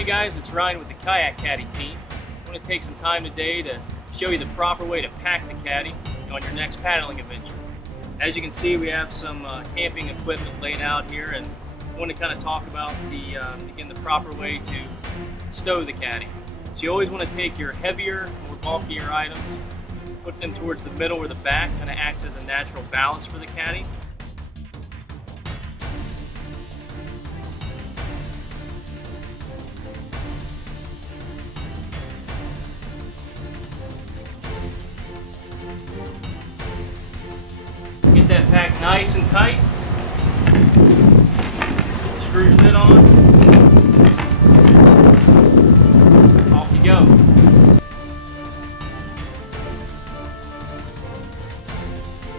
Hey guys, it's Ryan with the Kayak Caddy team. I want to take some time today to show you the proper way to pack the Caddy on your next paddling adventure. As you can see, we have some camping equipment laid out here, and I want to kind of talk about the proper way to stow the Caddy. So you always want to take your heavier, more bulkier items, put them towards the middle or the back, kind of acts as a natural balance for the Caddy. Get that packed nice and tight. Screw your lid on.